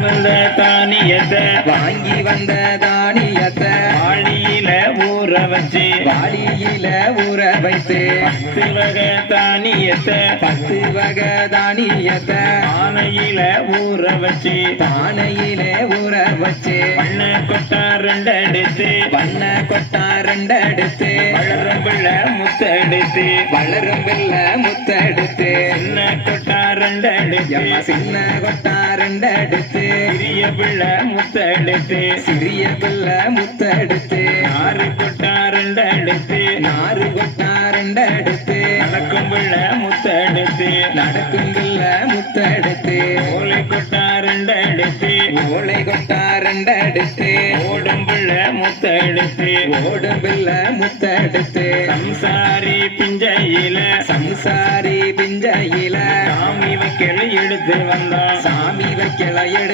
வந்த தானியத்தை வாங்கி வந்த தானியத்தை ஊற வச்சு வாளியில ஊற வைத்து பத்து வகை தானியத்தை. பத்து வகை தானியத்தை. ஆனையில ஊற வச்சு பானையில ஊற வச்சு பண்ண கொட்டா ரெண்டெடுத்து. வண்ண கொட்டா ரெண்டெடுத்து. வளரும் பிள்ளை முத்தெடுத்து. வளரும் பில்ல முத்தெடுத்து. சின்ன கொட்டா ரெண்டெடுத்து. எம்மா சின்ன கொட்டா ரெண்டெடுத்து. சிறிய பிள்ளை முத்தெடுத்து. சிறிய பில்ல முத்தெடுத்து. ரெண்டெடுத்து நாறு கொட்டா ரெண்டெடுத்து நடக்கும் பிள்ளை முத்தெடுத்து நடக்கும் பில்ல முத்தெடுத்து ஓலை கொட்டா ரெண்டெடுத்து ஓலை கொட்டா ரெண்டெடுத்து ஓடும் பிள்ளை முத்தெடுத்து ஓடும் பில்ல முத்தெடுத்து சம்சாரி பிஞ்சையில சம்சாரி பிஞ்சையில சாமி வைக்கல எடுத்து வந்தான். சாமி வைக்கல எடுத்து